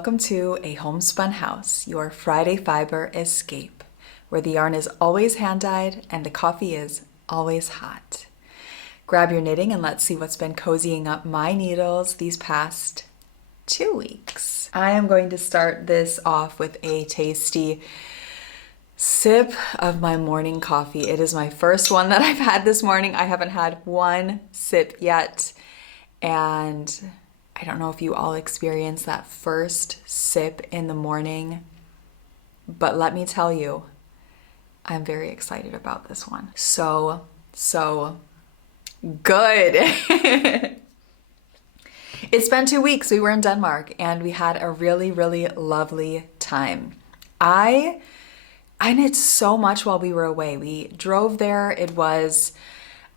welcome to a Homespun House, your Friday fiber escape, where the yarn is always hand-dyed and the coffee is always hot. Grab your knitting and let's see what's been cozying up my needles these past 2 weeks. I am going to start this off with a tasty sip of my morning coffee. It is my first one that I've had this morning. I haven't had one sip yet, and I don't know if you all experience that first sip in the morning, but let me tell you, I'm very excited about this one. So good. It's been 2 weeks. We were in Denmark and we had a really lovely time. I knit so much while we were away. We drove there.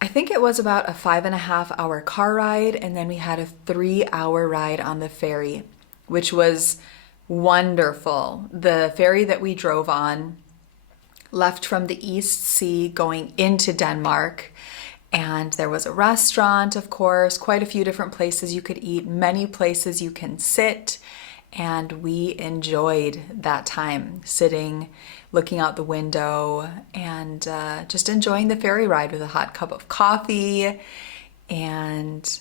I think it was about a 5.5 hour car ride, and then we had a 3 hour ride on the ferry, which was wonderful. The ferry that we drove on left from the East Sea going into Denmark, and there was a restaurant, of course, quite a few different places you could eat, many places you can sit, and we enjoyed that time sitting, looking out the window, and just enjoying the ferry ride with a hot cup of coffee. And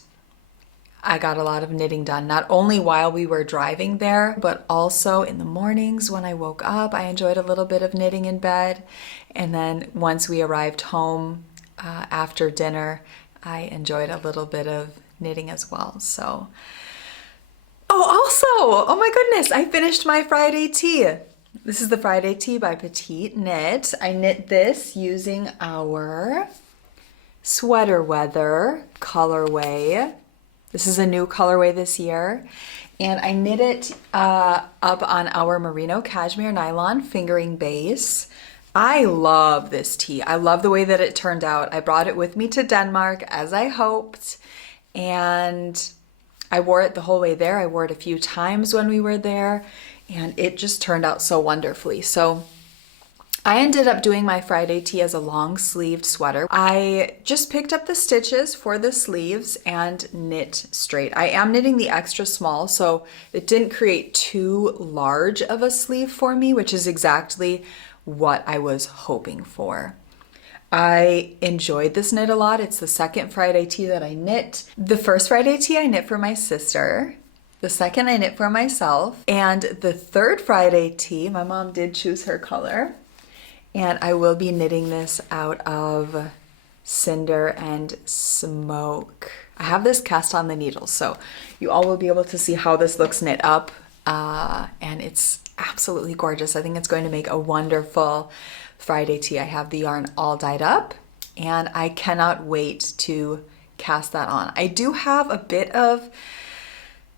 I got a lot of knitting done, not only while we were driving there, but also in the mornings when I woke up. I enjoyed a little bit of knitting in bed. And then once we arrived home after dinner, I enjoyed a little bit of knitting as well. So, oh my goodness, I finished my Friday tee. This is the Friday tee by Petite Knit. I knit this using our Sweater Weather colorway. This is a new colorway this year. And I knit it up on our merino cashmere nylon fingering base. I love this tee. I love the way that it turned out. I brought it with me to Denmark as I hoped, and I wore it the whole way there. I wore it a few times when we were there, and it just turned out so wonderfully. So I ended up doing my Friday tee as a long sleeved sweater. I just picked up the stitches for the sleeves and knit straight. I am knitting the extra small, so it didn't create too large of a sleeve for me, which is exactly what I was hoping for. I enjoyed this knit a lot. It's the second Friday tee that I knit. The first Friday tee I knit for my sister. The second I knit for myself. And the third Friday tee, my mom did choose her color. And I will be knitting this out of Cinder and Smoke. I have this cast on the needle, so you all will be able to see how this looks knit up. And it's absolutely gorgeous. I think it's going to make a wonderful Friday tee. I have the yarn all dyed up, and I cannot wait to cast that on. I do have a bit of,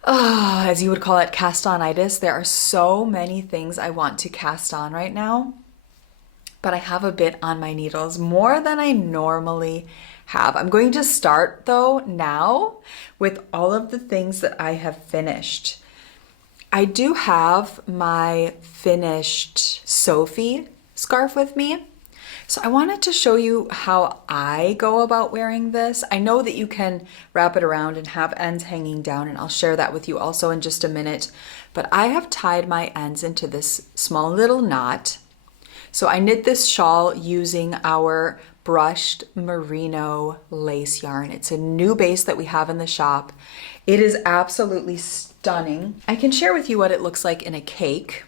as you would call it, cast-on-itis. There are so many things I want to cast on right now, but I have a bit on my needles, more than I normally have. I'm going to start though now with all of the things that I have finished. I do have my finished Sophie scarf with me. So I wanted to show you how I go about wearing this. I know that you can wrap it around and have ends hanging down, and I'll share that with you also in just a minute. But I have tied my ends into this small little knot. So I knit this shawl using our brushed merino lace yarn. It's a new base that we have in the shop. It is absolutely stunning. I can share with you what it looks like in a cake.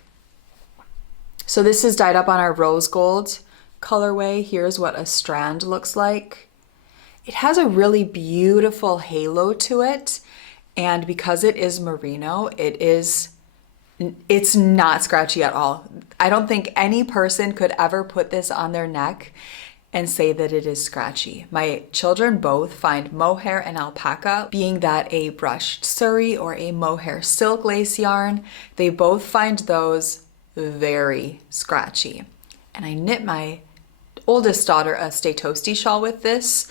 So this is dyed up on our rose gold colorway. Here's what a strand looks like. It has a really beautiful halo to it, and because it is merino, it's not scratchy at all. I don't think any person could ever put this on their neck and say that it is scratchy. My children both find mohair and alpaca, being that a brushed surrey or a mohair silk lace yarn, they both find those very scratchy. And I knit my oldest daughter a Stay Toasty shawl with this,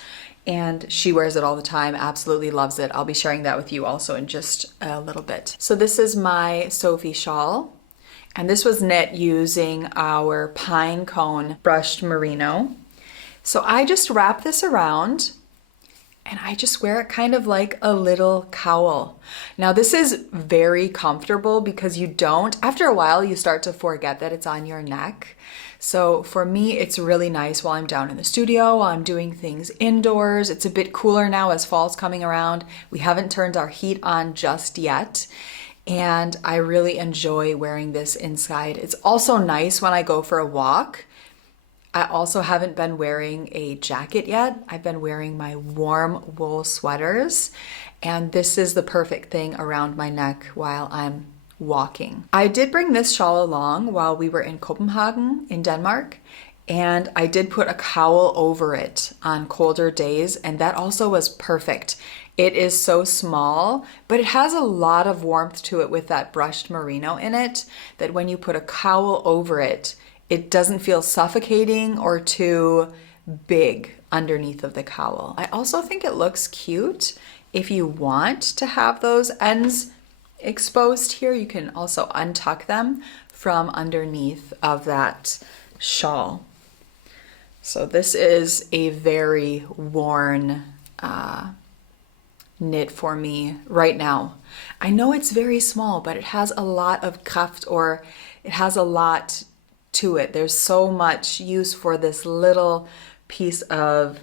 and she wears it all the time, absolutely loves it. I'll be sharing that with you also in just a little bit. So this is my Sophie shawl, and this was knit using our pine cone brushed merino. So I just wrap this around and I just wear it kind of like a little cowl. Now this is very comfortable because after a while you start to forget that it's on your neck. So for me, it's really nice while I'm down in the studio, while I'm doing things indoors. It's a bit cooler now as fall's coming around. We haven't turned our heat on just yet. And I really enjoy wearing this inside. It's also nice when I go for a walk. I also haven't been wearing a jacket yet. I've been wearing my warm wool sweaters, and this is the perfect thing around my neck while I'm walking. I did bring this shawl along while we were in Copenhagen in Denmark, and I did put a cowl over it on colder days, and that also was perfect. It is so small, but it has a lot of warmth to it with that brushed merino in it, that when you put a cowl over it, it doesn't feel suffocating or too big underneath of the cowl. I also think it looks cute if you want to have those ends exposed here. You can also untuck them from underneath of that shawl. So this is a very worn knit for me right now. I know it's very small, but it has a lot of kraft, or it has a lot to it. There's so much use for this little piece of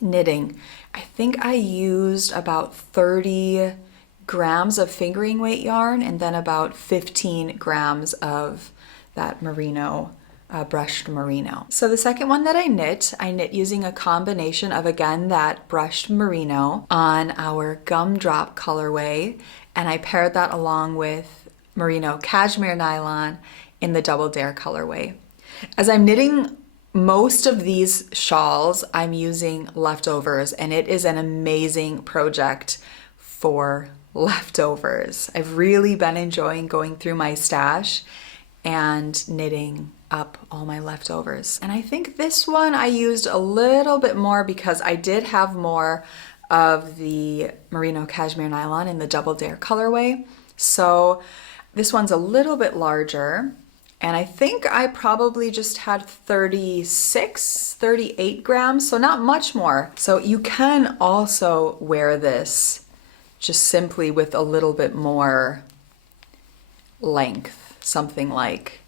knitting. I think I used about 30 grams of fingering weight yarn and then about 15 grams of that merino, brushed merino. So the second one that I knit using a combination of, again, that brushed merino on our gumdrop colorway, and I paired that along with merino cashmere nylon in the Double Dare colorway. As I'm knitting most of these shawls, I'm using leftovers, and it is an amazing project for leftovers. I've really been enjoying going through my stash and knitting up all my leftovers. And I think this one I used a little bit more because I did have more of the merino cashmere nylon in the Double Dare colorway. So this one's a little bit larger. And I think I probably just had 36, 38 grams, so not much more. So you can also wear this just simply with a little bit more length, something like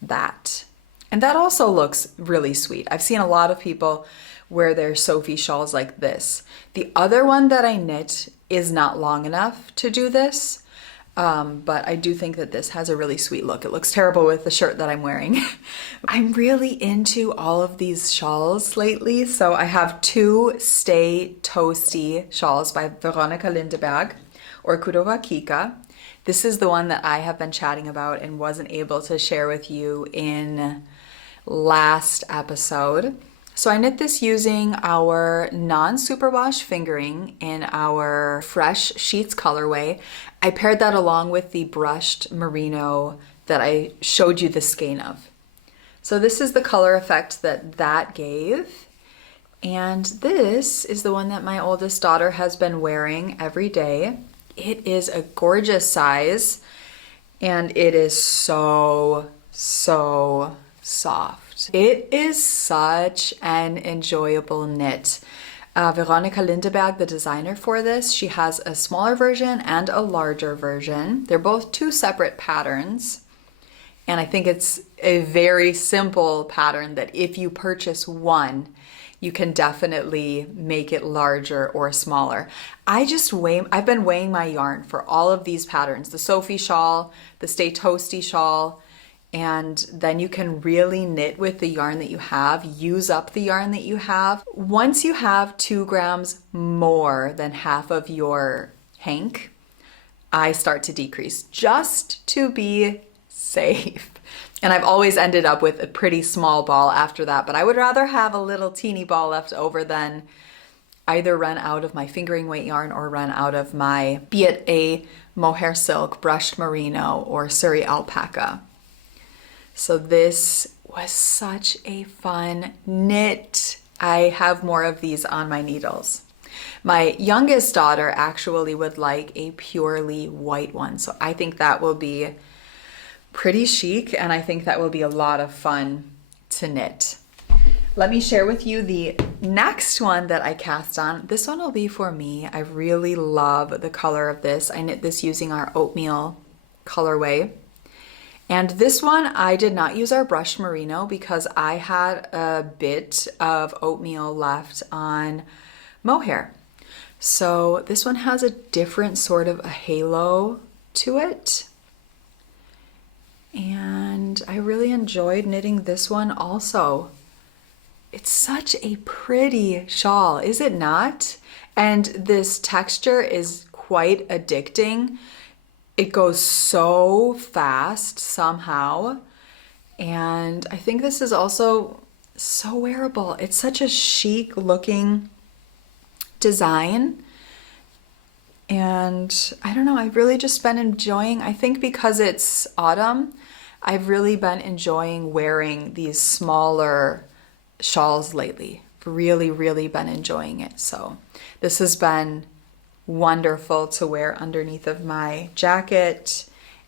that. And that also looks really sweet. I've seen a lot of people wear their Sophie shawls like this. The other one that I knit is not long enough to do this. But I do think that this has a really sweet look. It looks terrible with the shirt that I'm wearing. I'm really into all of these shawls lately. So I have two Stay Toasty shawls by Veronica Lindeberg or Kudova Kika. This is the one that I have been chatting about and wasn't able to share with you in last episode. So I knit this using our non-superwash fingering in our Fresh Sheets colorway. I paired that along with the brushed merino that I showed you the skein of. So this is the color effect that gave. And this is the one that my oldest daughter has been wearing every day. It is a gorgeous size, and it is so soft. It is such an enjoyable knit. Veronica Lindeberg, the designer for this, she has a smaller version and a larger version. They're both two separate patterns. And I think it's a very simple pattern that if you purchase one, you can definitely make it larger or smaller. I've been weighing my yarn for all of these patterns, the Sophie shawl, the Stay Toasty shawl, and then you can really knit with the yarn that you have, use up the yarn that you have. Once you have 2 grams more than half of your hank, I start to decrease just to be safe. And I've always ended up with a pretty small ball after that, but I would rather have a little teeny ball left over than either run out of my fingering weight yarn or run out of my, be it a mohair silk, brushed merino, or Surrey alpaca. So this was such a fun knit. I have more of these on my needles. My youngest daughter actually would like a purely white one, so I think that will be pretty chic, and I think that will be a lot of fun to knit. Let me share with you the next one that I cast on. This one will be for me. I really love the color of this. I knit this using our oatmeal colorway. And this one, I did not use our brushed merino because I had a bit of oatmeal left on mohair. So this one has a different sort of a halo to it. And I really enjoyed knitting this one also. It's such a pretty shawl, is it not? And this texture is quite addicting. It goes so fast somehow. And I think this is also so wearable. It's such a chic looking design. And I don't know, I've really just been enjoying, I think because it's autumn, I've really been enjoying wearing these smaller shawls lately. Really been enjoying it. So this has been wonderful to wear underneath of my jacket,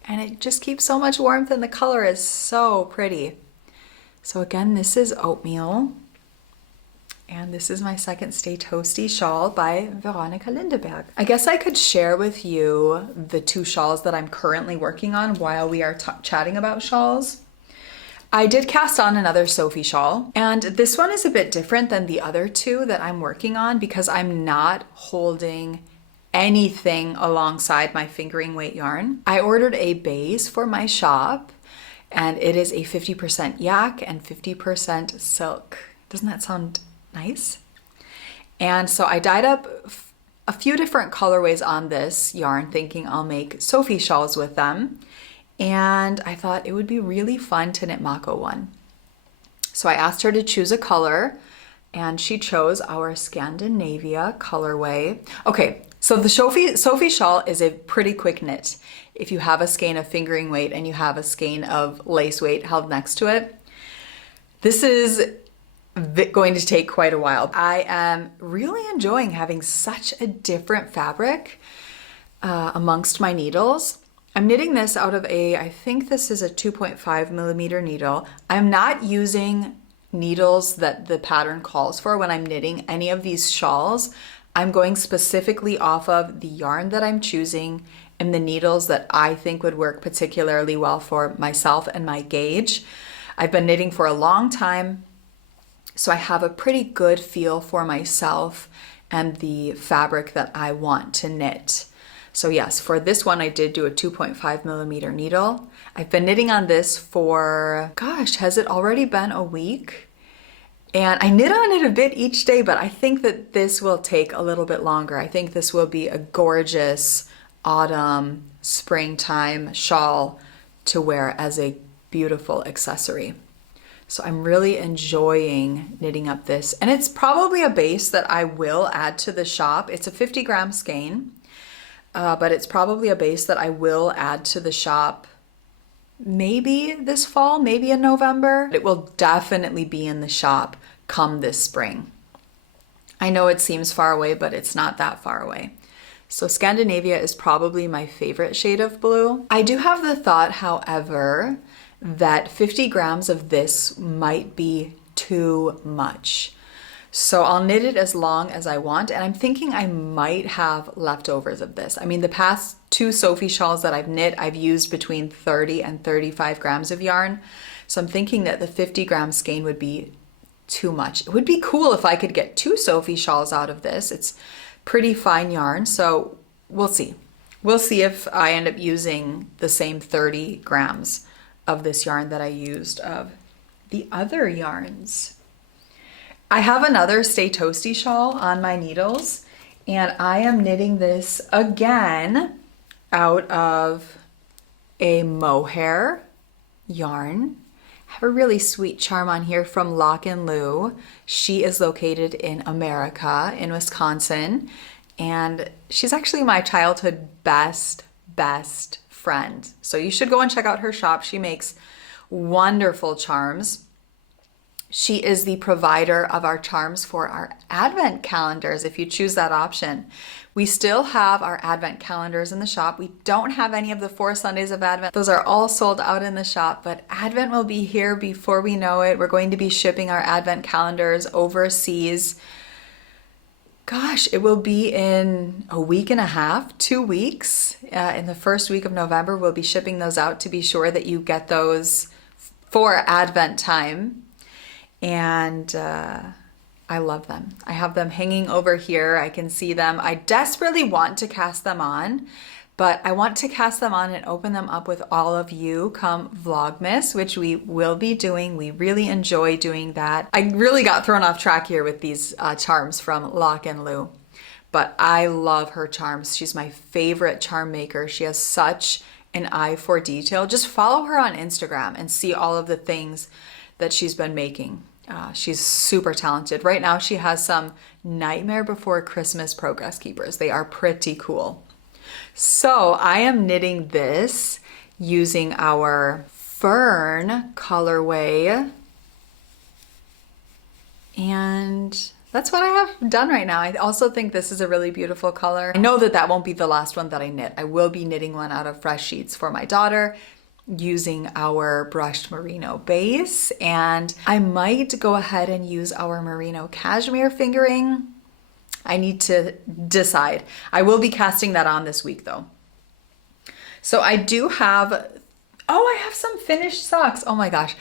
and it just keeps so much warmth and the color is so pretty. So again, this is oatmeal, and this is my second Stay Toasty shawl by Veronica Lindeberg. I guess I could share with you the two shawls that I'm currently working on while we are chatting about shawls. I did cast on another Sophie shawl, and this one is a bit different than the other two that I'm working on because I'm not holding anything alongside my fingering weight yarn. I ordered a base for my shop, and it is a 50% yak and 50% silk. Doesn't that sound nice? And so I dyed up a few different colorways on this yarn, thinking I'll make Sophie shawls with them. And I thought it would be really fun to knit Mako one. So I asked her to choose a color, and she chose our Scandinavia colorway. Okay, so the Sophie shawl is a pretty quick knit. If you have a skein of fingering weight and you have a skein of lace weight held next to it, this is going to take quite a while. I am really enjoying having such a different fabric amongst my needles. I'm knitting this out of I think this is a 2.5 millimeter needle. I'm not using needles that the pattern calls for when I'm knitting any of these shawls. I'm going specifically off of the yarn that I'm choosing and the needles that I think would work particularly well for myself and my gauge. I've been knitting for a long time, so I have a pretty good feel for myself and the fabric that I want to knit. So yes, for this one, I did do a 2.5 millimeter needle. I've been knitting on this for, gosh, has it already been a week? And I knit on it a bit each day, but I think that this will take a little bit longer. I think this will be a gorgeous autumn, springtime shawl to wear as a beautiful accessory. So I'm really enjoying knitting up this. And it's probably a base that I will add to the shop. It's a 50 gram skein. But it's probably a base that I will add to the shop maybe this fall, maybe in November. It will definitely be in the shop come this spring. I know it seems far away, but it's not that far away. So Scandinavia is probably my favorite shade of blue. I do have the thought, however, that 50 grams of this might be too much. So I'll knit it as long as I want, and I'm thinking I might have leftovers of this. I mean, the past two Sophie shawls that I've knit, I've used between 30 and 35 grams of yarn. So I'm thinking that the 50 gram skein would be too much. It would be cool if I could get two Sophie shawls out of this. It's pretty fine yarn, so we'll see. We'll see if I end up using the same 30 grams of this yarn that I used of the other yarns. I have another Stay Toasty shawl on my needles, and I am knitting this again out of a mohair yarn. I have a really sweet charm on here from Lock and Lou. She is located in America, in Wisconsin, and she's actually my childhood best friend. So you should go and check out her shop. She makes wonderful charms. She is the provider of our charms for our advent calendars, if you choose that option. We still have our advent calendars in the shop. We don't have any of the 4 Sundays of Advent. Those are all sold out in the shop, but Advent will be here before we know it. We're going to be shipping our advent calendars overseas. Gosh, it will be in a week and a half, 2 weeks. In the first week of November, we'll be shipping those out to be sure that you get those for Advent time. And I love them. I have them hanging over here. I can see them. I desperately want to cast them on, but I want to cast them on and open them up with all of you come Vlogmas, which we will be doing. We really enjoy doing that. I really got thrown off track here with these charms from Lock and Lou, but I love her charms. She's my favorite charm maker. She has such an eye for detail. Just follow her on Instagram and see all of the things that she's been making. She's super talented. Right now she has some Nightmare Before Christmas progress keepers. They are pretty cool. So I am knitting this using our Fern colorway. And that's what I have done right now. I also think this is a really beautiful color. I know that that won't be the last one that I knit. I will be knitting one out of fresh sheets for my daughter, using our brushed merino base, and I might go ahead and use our merino cashmere fingering. I need to decide. I will be casting that on this week though. So I do have, I have some finished socks. Oh my gosh.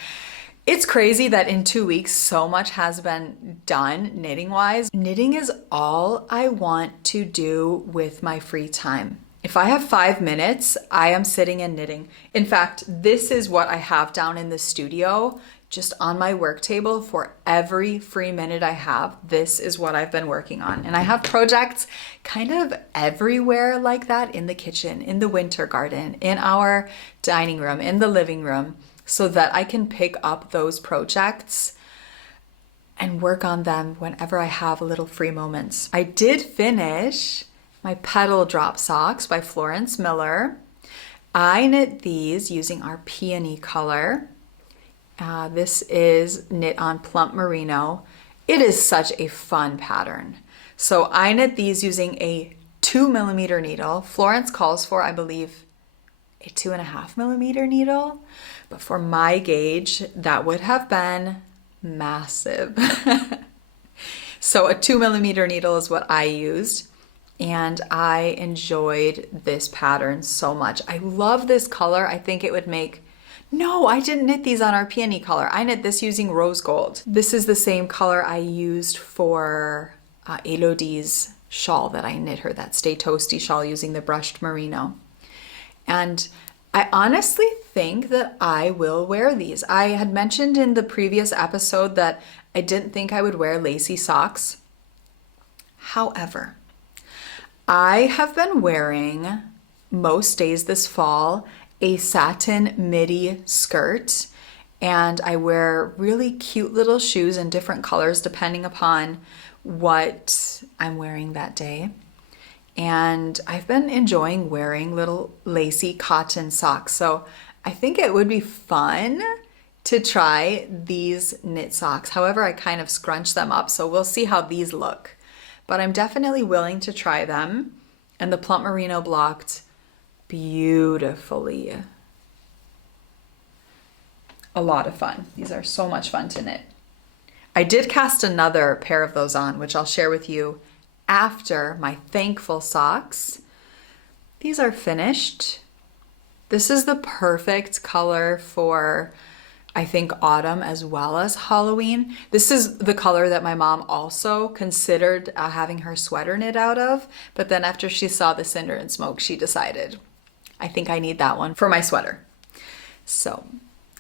It's crazy that in 2 weeks so much has been done knitting wise. Knitting is all I want to do with my free time. If I have 5 minutes, I am sitting and knitting. In fact, this is what I have down in the studio, just on my work table for every free minute I have. This is what I've been working on. And I have projects kind of everywhere like that, in the kitchen, in the winter garden, in our dining room, in the living room, so that I can pick up those projects and work on them whenever I have little free moments. I did finish my Petal Drop Socks by Florence Miller. I knit these using our peony color. This is knit on plump merino. It is such a fun pattern. So I knit these using a 2mm needle. Florence calls for, I believe, a 2.5mm needle, but for my gauge, that would have been massive. So a 2mm needle is what I used. And I enjoyed this pattern so much. I love this color. I think it would make, no, I didn't knit these on our peony color. I knit this using rose gold. This is the same color I used for Elodie's shawl that I knit her, that Stay Toasty shawl using the brushed merino. And I honestly think that I will wear these. I had mentioned in the previous episode that I didn't think I would wear lacy socks. However, I have been wearing most days this fall a satin midi skirt, and I wear really cute little shoes in different colors depending upon what I'm wearing that day. And I've been enjoying wearing little lacy cotton socks. So I think it would be fun to try these knit socks. However, I kind of scrunch them up, so we'll see how these look. But I'm definitely willing to try them. And the plump merino blocked beautifully. A lot of fun. These are so much fun to knit. I did cast another pair of those on, which I'll share with you after my thankful socks. These are finished. This is the perfect color for, I think, autumn as well as Halloween. This is the color that my mom also considered having her sweater knit out of, but then after she saw the cinder and smoke, she decided, I think I need that one for my sweater. So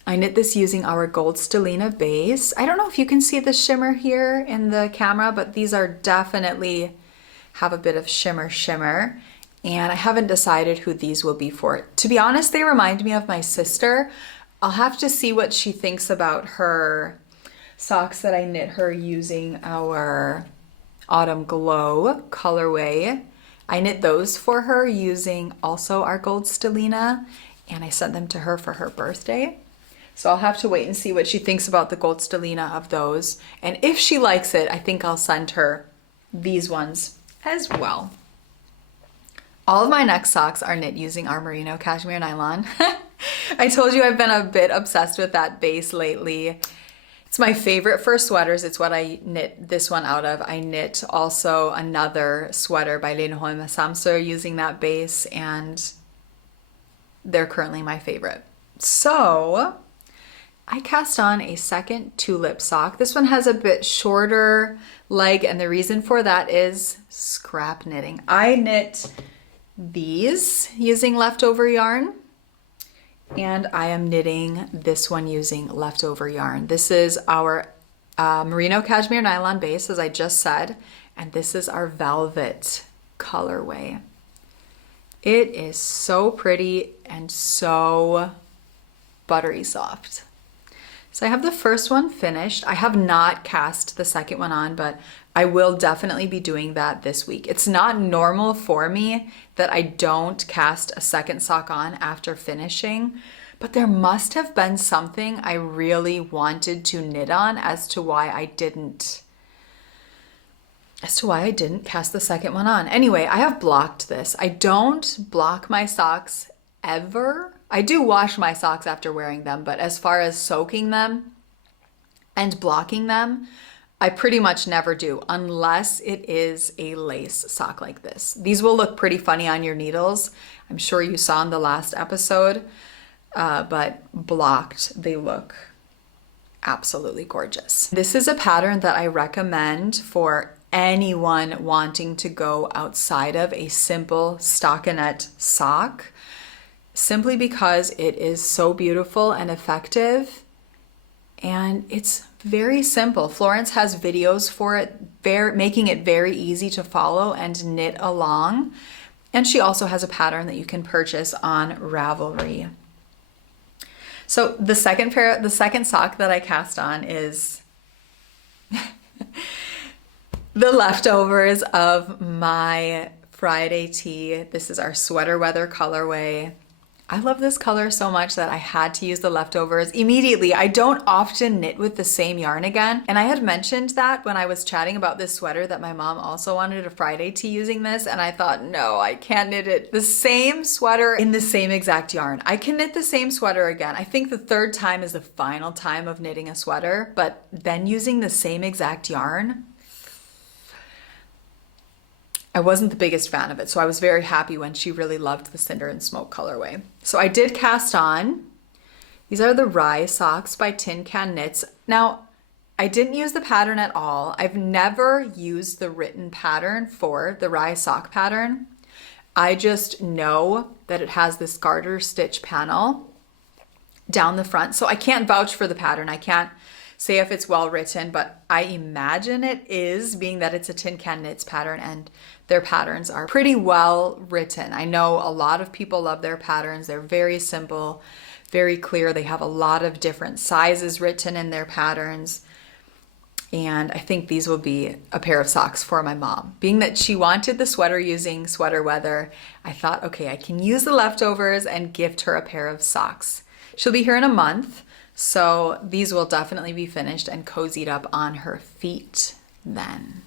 I knit this using our gold stellina base. I don't know if you can see the shimmer here in the camera, but these are definitely have a bit of shimmer. And I haven't decided who these will be for. To be honest, they remind me of my sister. I'll have to see what she thinks about her socks that I knit her using our Autumn Glow colorway. I knit those for her using also our gold stellina, and I sent them to her for her birthday. So I'll have to wait and see what she thinks about the Goldstellina of those. And if she likes it, I think I'll send her these ones as well. All of my next socks are knit using our merino cashmere nylon. I told you I've been a bit obsessed with that base lately. It's my favorite for sweaters. It's what I knit this one out of. I knit also another sweater by Lene Holme using that base, and they're currently my favorite. So I cast on a second tulip sock. This one has a bit shorter leg, and the reason for that is scrap knitting. I knit these using leftover yarn, and I am knitting this one using leftover yarn. This is our merino cashmere nylon base, as I just said, and this is our velvet colorway. It is so pretty and so buttery soft. So I have the first one finished. I have not cast the second one on, but I will definitely be doing that this week. It's not normal for me that I don't cast a second sock on after finishing, but there must have been something I really wanted to knit on as to why I didn't cast the second one on. Anyway, I have blocked this. I don't block my socks ever. I do wash my socks after wearing them, but as far as soaking them and blocking them, I pretty much never do, unless it is a lace sock like this. These will look pretty funny on your needles. I'm sure you saw in the last episode, but blocked, they look absolutely gorgeous. This is a pattern that I recommend for anyone wanting to go outside of a simple stockinette sock, simply because it is so beautiful and effective, and it's very simple. Florence has videos for it, making it very easy to follow and knit along. And she also has a pattern that you can purchase on Ravelry. So the second sock that I cast on is the leftovers of my Friday tee. This is our sweater weather colorway. I love this color so much that I had to use the leftovers immediately. I don't often knit with the same yarn again. And I had mentioned that when I was chatting about this sweater, that my mom also wanted a Friday tee using this. And I thought, no, I can't knit it. The same sweater in the same exact yarn. I can knit the same sweater again. I think the third time is the final time of knitting a sweater, but then using the same exact yarn, I wasn't the biggest fan of it, so I was very happy when she really loved the Cinder and Smoke colorway. So I did cast on. These are the Rye socks by Tin Can Knits. Now, I didn't use the pattern at all. I've never used the written pattern for the Rye sock pattern. I just know that it has this garter stitch panel down the front, so I can't vouch for the pattern. I can't say if it's well written, but I imagine it is, being that it's a Tin Can Knits pattern and their patterns are pretty well written. I know a lot of people love their patterns. They're very simple, very clear. They have a lot of different sizes written in their patterns. And I think these will be a pair of socks for my mom. Being that she wanted the sweater using sweater weather, I thought, okay, I can use the leftovers and gift her a pair of socks. She'll be here in a month, so these will definitely be finished and cozied up on her feet then.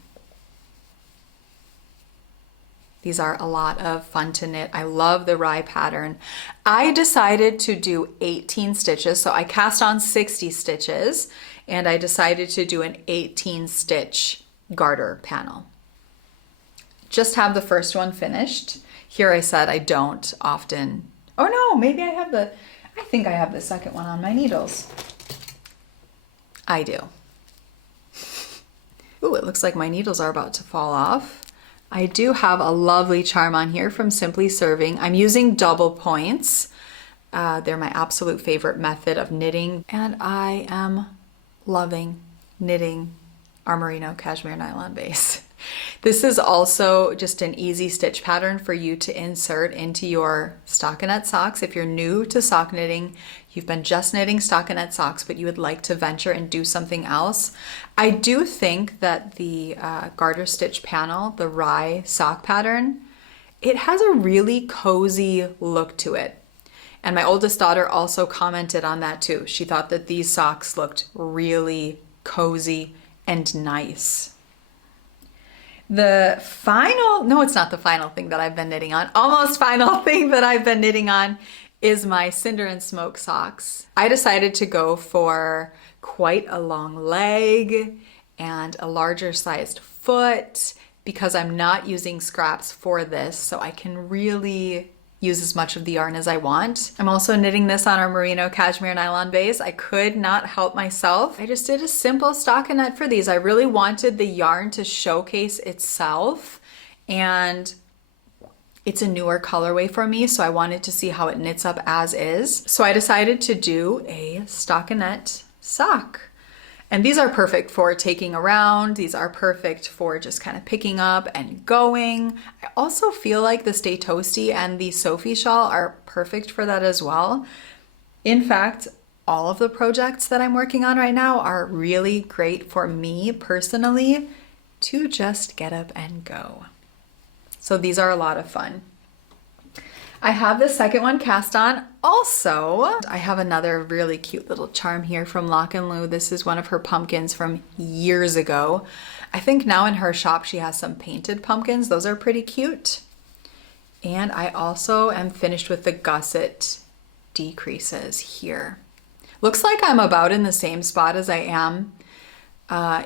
These are a lot of fun to knit. I love the Rye pattern. I decided to do 18 stitches, so I cast on 60 stitches, and I decided to do an 18 stitch garter panel. Just have the first one finished. Here I said I don't often, oh no, maybe I think I have the second one on my needles. I do. Ooh, it looks like my needles are about to fall off. I do have a lovely charm on here from Simply Serving. I'm using double points. They're my absolute favorite method of knitting, and I am loving knitting our merino cashmere nylon base. This is also just an easy stitch pattern for you to insert into your stockinette socks. If you're new to sock knitting, you've been just knitting stockinette socks, but you would like to venture and do something else. I do think that the garter stitch panel, the Rye sock pattern, it has a really cozy look to it. And my oldest daughter also commented on that too. She thought that these socks looked really cozy and nice. The final, no, it's not the final thing that I've been knitting on, almost final thing that I've been knitting on is my Cinder and Smoke socks. I decided to go for quite a long leg and a larger sized foot because I'm not using scraps for this, so I can really use as much of the yarn as I want. I'm also knitting this on our merino cashmere nylon base. I could not help myself. I just did a simple stockinette for these. I really wanted the yarn to showcase itself, and it's a newer colorway for me, so I wanted to see how it knits up as is. So I decided to do a stockinette sock. And these are perfect for taking around. These are perfect for just kind of picking up and going. I also feel like the Stay Toasty and the Sophie shawl are perfect for that as well. In fact, all of the projects that I'm working on right now are really great for me personally to just get up and go. So these are a lot of fun. I have the second one cast on. Also, I have another really cute little charm here from Lock and Lou. This is one of her pumpkins from years ago. I think now in her shop she has some painted pumpkins. Those are pretty cute. And I also am finished with the gusset decreases here. Looks like I'm about in the same spot as I am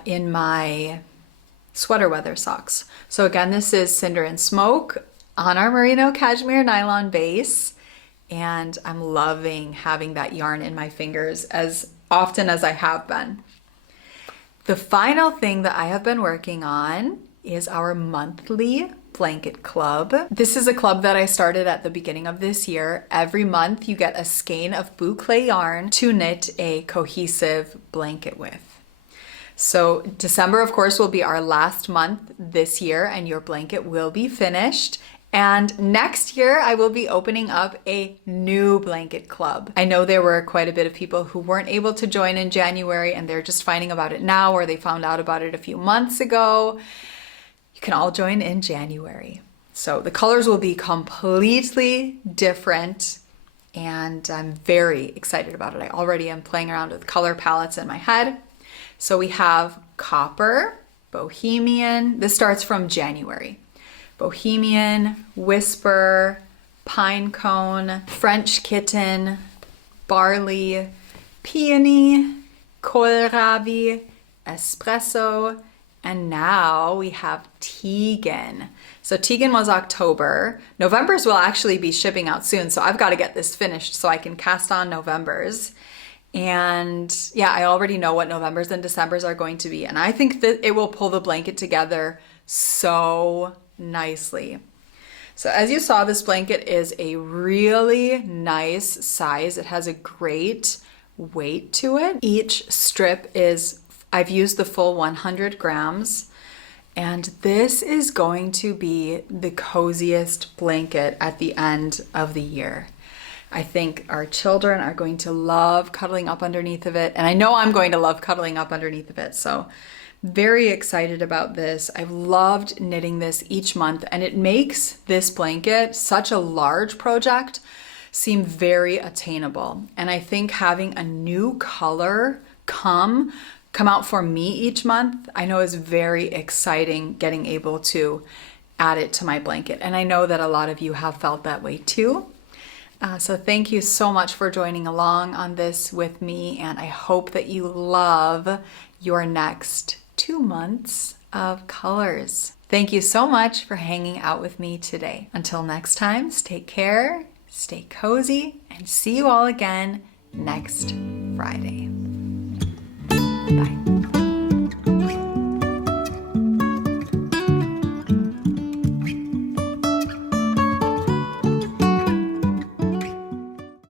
in my sweater weather socks. So again, this is Cinder and Smoke on our merino cashmere nylon base, and I'm loving having that yarn in my fingers as often as I have been. The final thing that I have been working on is our monthly blanket club. This is a club that I started at the beginning of this year. Every month you get a skein of boucle yarn to knit a cohesive blanket with. So December, of course, will be our last month this year, and your blanket will be finished. And next year, I will be opening up a new blanket club. I know there were quite a bit of people who weren't able to join in January, and they're just finding about it now, or they found out about it a few months ago. You can all join in January. So the colors will be completely different, and I'm very excited about it. I already am playing around with color palettes in my head. So we have Copper, Bohemian. This starts from January. Bohemian, Whisper, Pine Cone, French Kitten, Barley, Peony, Kohlrabi, Espresso, and now we have Tegan. So Tegan was October. November's will actually be shipping out soon, so I've got to get this finished so I can cast on November's. And yeah, I already know what November's and December's are going to be, and I think that it will pull the blanket together so nicely. So as you saw, this blanket is a really nice size. It has a great weight to it. Each strip is, I've used the full 100 grams, and this is going to be the coziest blanket at the end of the year. I think our children are going to love cuddling up underneath of it, and I know I'm going to love cuddling up underneath of it. So very excited about this. I've loved knitting this each month, and it makes this blanket, such a large project, seem very attainable. And I think having a new color come out for me each month, I know is very exciting, getting able to add it to my blanket. And I know that a lot of you have felt that way too. So thank you so much for joining along on this with me, and I hope that you love your next 2 months of colors. Thank you so much for hanging out with me today. Until next time, take care, stay cozy, and see you all again next Friday. Bye.